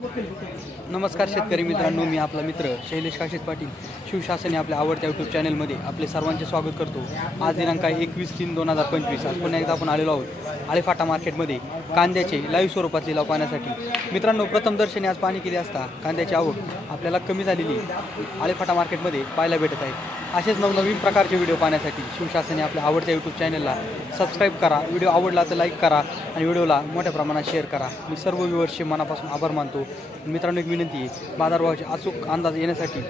नमस्कार शेतकरी मित्रांनो, मी आपला मित्र शैलेश काशीद पाटील शिवशासन या आपल्या आवडत्या यूट्यूब चॅनलमध्ये आपले सर्वांचे स्वागत करतो। आज दिनांक 21/3/2025 आज पुन्हा एकदा आपण आलेलो आहोत आळेफाटा मार्केटमध्ये कांद्याचे लाईव्ह स्वरूपात लिलाव पाहण्यासाठी। मित्रांनो, प्रथम दर्शनी आज पाहणी केली असता कांद्याची आवक आपल्याला कमी झालेली आळेफाटा मार्केटमध्ये पाहायला भेटत आहे। असेच नवनवीन प्रकारचे व्हिडिओ पाहण्यासाठी शिवशासन या आपल्या आवडत्या यूट्यूब चॅनलला सबस्क्राईब करा, व्हिडिओ आवडला तर लाईक करा आणि व्हिडिओला मोठ्या प्रमाणात शेअर करा। मी सर्व व्ह्यूअर्सचे मनापासून आभार मानतो। मित्रांनो, एक विनंती आहे, बाजारभावाचे अचूक अंदाज येण्यासाठी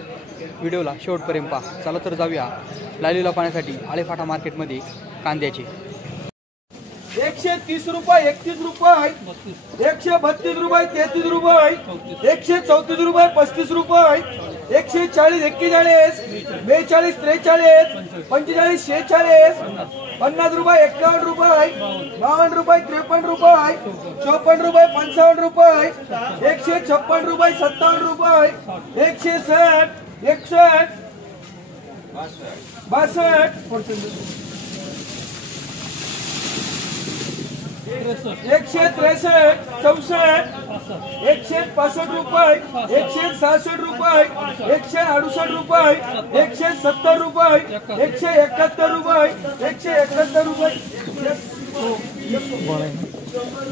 व्हिडिओला शेवटपर्यंत पहा। चला तर जाऊया लाईव्ह पाहण्यासाठी आळेफाटा मार्केटमध्ये कांद्याचे 130 रुपये, 31 रुपये, 132 रुपये, 33 रुपये, 134 रुपये, 35 रुपये, 140, 41, 42, 43, 45, 46, 50 रुपये, 51 रुपये, 52 रुपये, 53 रुपये, 54 रुपये, 55 रुपये, 156 रुपये, 57 रुपये, 160, 61, 62, 163, 64, 165 रुपये, 166 रुपये, 168 रुपये, 170 रुपये, 171 रुपये, 171 रुपये।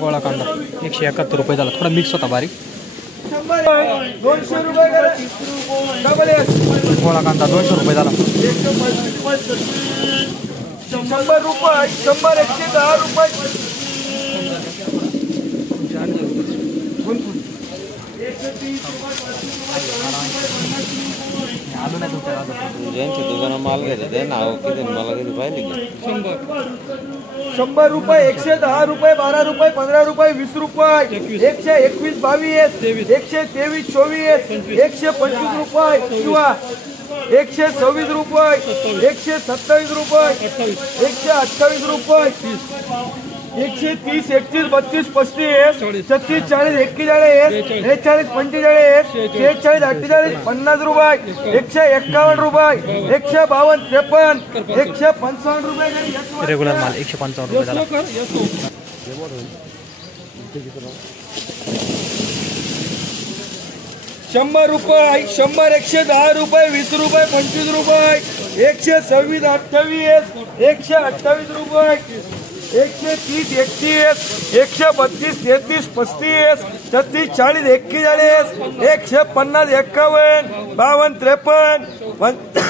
गोळा कांदा 171 रुपये झाला, थोडा मिक्स होता बारीक। 200 रुपये डबल एस गोळा कांदा 200 रुपये झाला। 100 रुपये, 100, 110 रुपये, ज्यांचे दुकाना माल घ्यायचं ते नाव किती मला कधी पाहिजे की 100 रुपये, 110 रुपये, 12 रुपये, 15 रुपये, 20 रुपये, 121, 22, 123, 24, 125 रुपये किंवा 126 रुपये, 127 रुपये, 128 रुपये, 130, 31, 32, 35, 36, 40, 41, 41, 45, 46, 48, 50 रुपये, 151 रुपये, 152, 53, 155 रुपये। रेग्युलर माल 155 रुपये झाला। 100 रुपये, 100, 110 रुपये, 20 रुपये, 25 रुपये, 126, 28, 128 रुपये, 130, 31, 132, 33, 35, 36, 40, 41, 150, 51, 52, 53,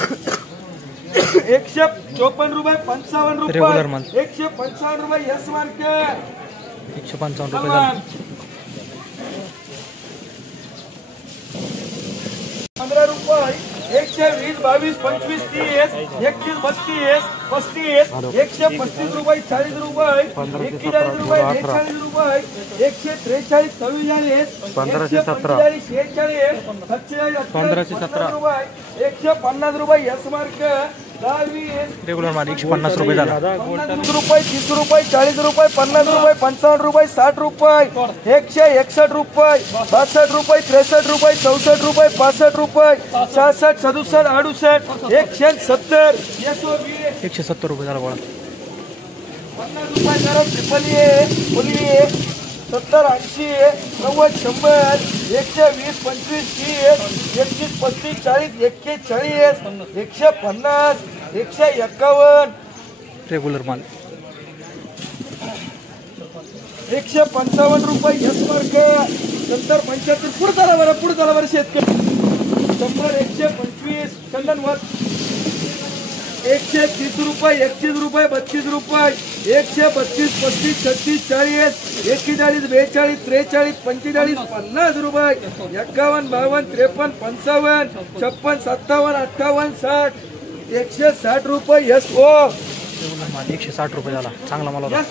154 रुपये, 55 रुपये, 155 रुपये यस मार्केट 155 रुपये झाला। 15 रुपये, 120, 22, 25, 30, 31, 32, 35, 135 रुपये, 40 रुपये, 41 रुपये, 41 रुपये, 143, 44, 1517, 46, 1517 रुपये, 150 रुपये यस मार्केट 10, रेग्युलर माल 150 रुपये झाला। 50 रुपये, 30 रुपये, 40 रुपये, 50 रुपये, 55 रुपये, 60 रुपये, 161 रुपये, 62 रुपये, 63 रुपये, 64 रुपये, 65 रुपये, 66, 67, 68, 170, 170 रुपये झाला गोळा। 50 रुपये करा ट्रिपल ए 70, 80, 90, 100, 120, 25, 30, 31, 35, 40, 41, 150, 151, रेग्युलर माल 155 रुपये यस मार्केट 70, 75 पुढे चला बरं शेतकरी 100, 125 चंदनवर 130 रुपये, 31 रुपये, 32 रुपये, 132, 35, 36, 40, 41, 42, 43, 45, 50 रुपये 51, 52, 53, 55, 56, 57, 58, 60, 160 रुपये यस ओ 160 रुपये झाला। चांगला माल होता।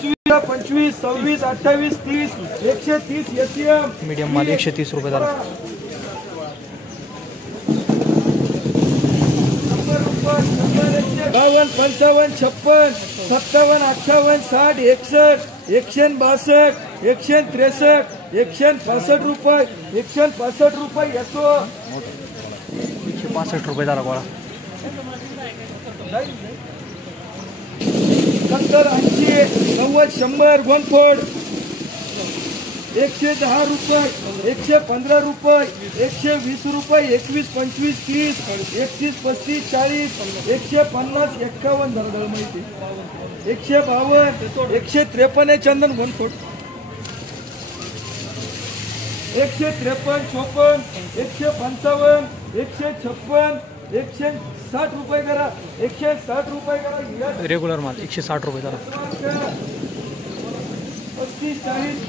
25, 26, 28, 30, 130 एसएम मीडियम माल 130 रुपये झाला। 52, 55, 56, 57, 58, 60, 61, 162, 163, 165 रुपये, 165 रुपये यसो 165 रुपये झाला गोळा। 70, 80, 90, 100 गोंफोड 110 रुपये, 115 रुपये, 120 रुपये, 21, 25, 30, 31, 35, 40, 150, 51 धडधड माहिती 152, 153 आहे चंदन बनफोट 153, 54, 155, 156, 160 रुपये करा 160 रुपये करा रेग्युलर माल 160 रुपये झाला 35, 40,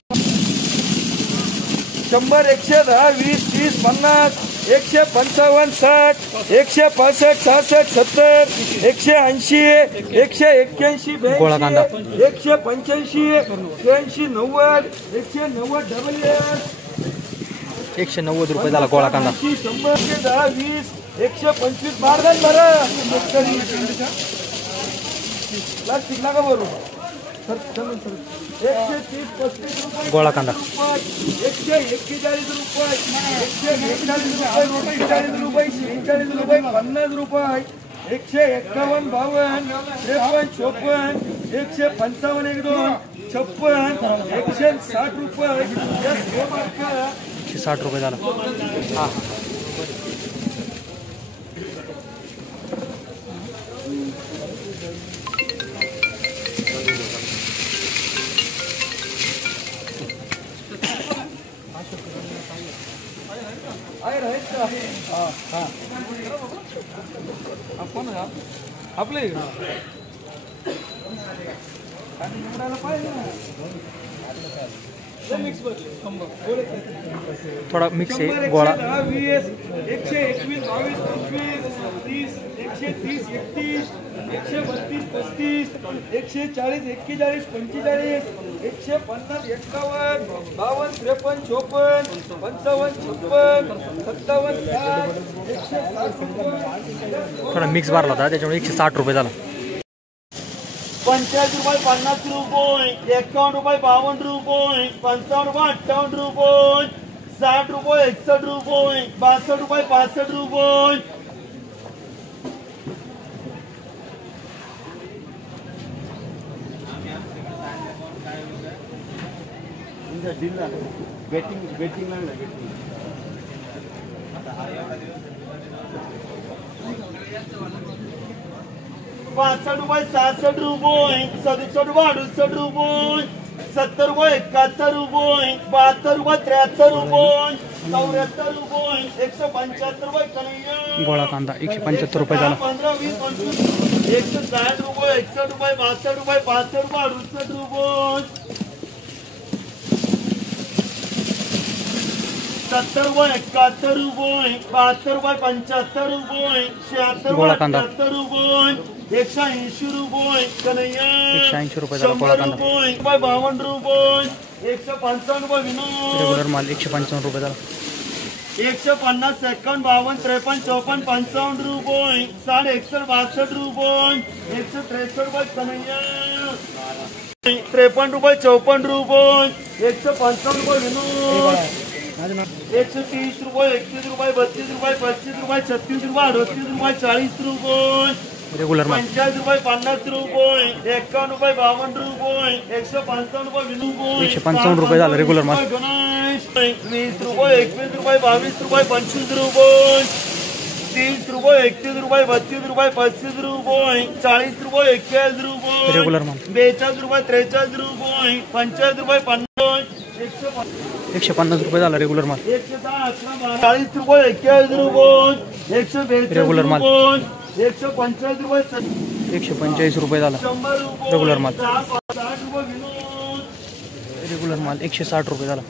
100, 110, 20, 30, 50, 155, 60, 165, 66, 70, 180, 181, गोळा कांदा 185, 83, 90, 190 डबल 190 रुपये झाला गोळा कांदा 100, 10, 20, 125 मारदान बरं प्लास्टिक नका बरोबर 130, 35 रुपये गोळा कांदा 141 रुपये 141 रुपये 46 रुपये 50 रुपये 151, 52, 53, 54, 155, 1 2, 56, 160 रुपये 160 रुपये झाला हां आपले थोडा मिक्स आहे गोळा 121, 22, 25, 30, 130, 31, 32, 35, 140, 41, 45, 150, 51, 52, 53, 54, 55, 56, 57, 60, थोडा मिक्स भरला होता त्याच्यामुळे 160 रुपये झाला 50 रुपये 50 रुपये 51 रुपये 52 रुपये 55 रुपये 58 रुपये 60 रुपये 61 रुपये 62 रुपये 65 रुपये बेटिंग लागला 65 रुपये 66 रुपये 67 रुपये 68 रुपये 70 रुपये 71 रुपये 72 रुपये 73 रुपये 74 रुपये 175 रुपये कन्हैया गोळा कांदा 175 रुपये झाला 15, 20, 25 160 रुपये 61 रुपये 62 रुपये 65 रुपये 68 रुपये 70 रुपये 71 रुपये 72 रुपये 75 रुपये 76 गोळा रुपये कांदा 78 रुपये 180 रुपये कन्हैया 180 रुपये झाला गोळा 100 कांदा रुपये 52 रुपये 155 रुपये विनोद रेग्युलर माल 155 रुपये झाला 150, 51, 52, 53, 54, 55 रुपये 60, 61, 62 रुपये 163 रुपये कन्हैया 53 रुपये 54 रुपये 155 रुपये विनोद 130 रुपये 31 रुपये 32 रुपये 25 रुपये 36 रुपये 38 रुपये 40 रुपये रेग्युलर माल 50 रुपये 50 रुपये 51 रुपये 52 रुपये 155 रुपये विनोद 155 रुपये झाला रेग्युलर माल गणेश 20 रुपये 21 रुपये 22 रुपये 25 रुपये 30 रुपये 31 रुपये 32 रुपये 35 रुपये 40 रुपये 41 रुपये रेग्युलर माल 42 रुपये 43 रुपये 45 रुपये 50 150 रुपये झाला रेग्युलर माल 40 रुपये 41 रुपये 142 रेग्युलर माल 145 रुपये 145 रुपये झाला 100 रुपये रेग्युलर माल 60 रुपये विनोद रेग्युलर माल 160 रुपये झाला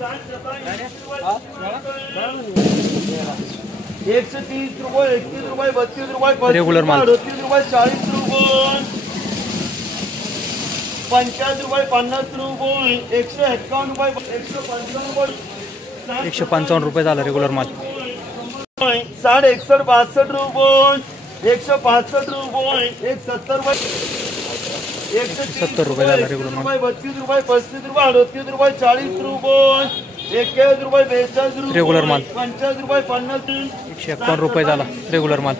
130 रुपये 31 रुपये 32 रुपये रेग्युलर माल 38 रुपये 40 रुपये 50 रुपये 50 रुपये 151 रुपये 155 रुपये 155 रुपये झाला रेग्युलर माल 60, 61, 62 रुपये 165 रुपये 170 रुपये 170 रुपये झाला रेग्युलर माल 32 रुपये 35 रुपये 38 रुपये 40 रुपये 41 रुपये 42 रुपये रेग्युलर माल 50 रुपये 50 151 रुपये झाला रेग्युलर माल